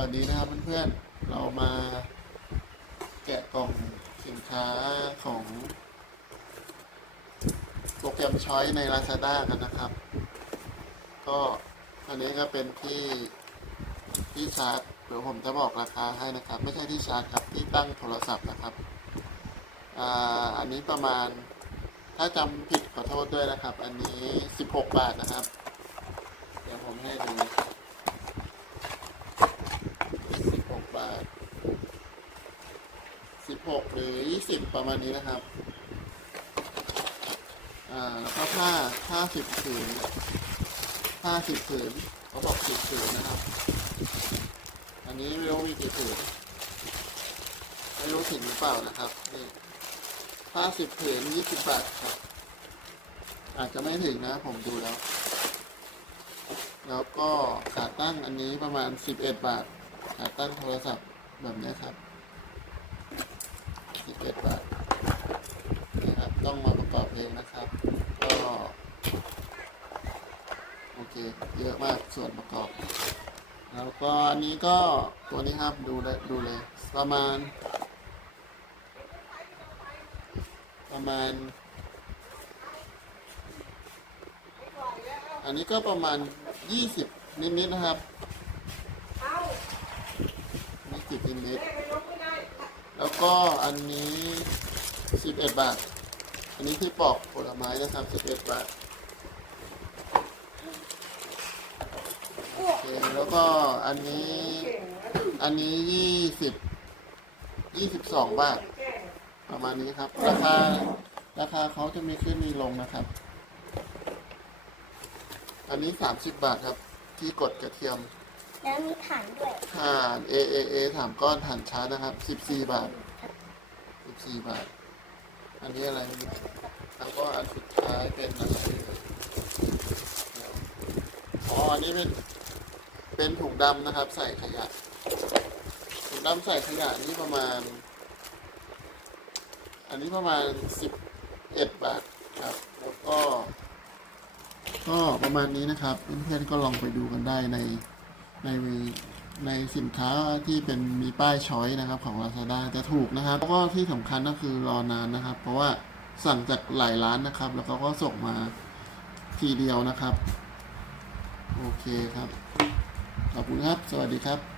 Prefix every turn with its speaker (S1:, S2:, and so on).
S1: วัสดีนะครับเพื่อนๆ เรามาแกะกล่องสินค้าของโปรแกรมช้อยใน Lazada กันนะครับ ก็อันนี้ก็เป็นที่ที่ชาร์จเดี๋ยวผมจะบอกราคาให้นะครับ ไม่ใช่ที่ชาร์จครับที่ตั้งโทรศัพท์นะครับอ่าอันนี้ประมาณถ้าจำผิดขอโทษด้วยนะครับ อันนี้ 16 บาทนะครับ เดี๋ยวผมให้ดู 16 บาท 16 หรือ 20 ประมาณนี้นะครับ อ่าแล้วก็ผ้าผ้า10ผืนผ้า10ผืนเขาบอก10ผืนนะครับ อันนี้ไม่รู้มีกี่ผืนไม่รู้ถึงหรือเปล่านะครับนี่ผ้า10ผืน20 บาทครับ อาจจะไม่ถึงนะผมดูแล้ว แล้วก็ขาตั้งอันนี้ประมาณ 11 บาทขาตั้งโทรศัพท์แบบนี้ครับ 11 บาทนี่ครับ ตอบเองนะครับ ก็โอเค เยอะมากส่วนประกอบ แล้วก็อันนี้ก็ตัวนี้ครับดูเลยดูเลย ประมาณ ประมาณ อันนี้ก็ประมาณ 20 นิดๆนะครับนี่สิบนิดๆแล้วก็อันนี้สิบเอ็ดบาท อันนี้ที่ปอกผลไม้นะครับสิบเอ็ดบาทโอเคแล้วก็อันนี้ อันนี้ยี่สิบยี่สิบสองบาท ประมาณนี้ครับ ราคา ราคาเขาจะมีขึ้นมีลงนะครับ อันนี้สามสิบบาทครับ ที่กดกระเทียม
S2: แล้วมีฐานด้วย
S1: ถ่าน A A A ถามก้อนถ่านชาร์จนะครับสิบสี่บาทสิบสี่บาท อันนี้อะไรแล้วก็อันสุดท้ายเป็นอะไรอ๋ออันนี้เป็นเป็นถุงดำนะครับ ใส่ขยะ ถุงดำใส่ขยะนี่ประมาณ อันนี้ประมาณสิบเอ็ดบาทครับ แล้วก็ ก็ประมาณนี้นะครับ เพื่อนๆก็ลองไปดูกันได้ในใน ในสินค้าที่เป็นมีป้ายช้อยนะครับของ Lazada จะถูกนะครับแล้วก็ที่สำคัญก็คือรอนานนะครับ เพราะว่าสั่งจากหลายร้านนะครับ แล้วเขาก็ส่งมาทีเดียวนะครับ โอเคครับ ขอบคุณครับ สวัสดีครับ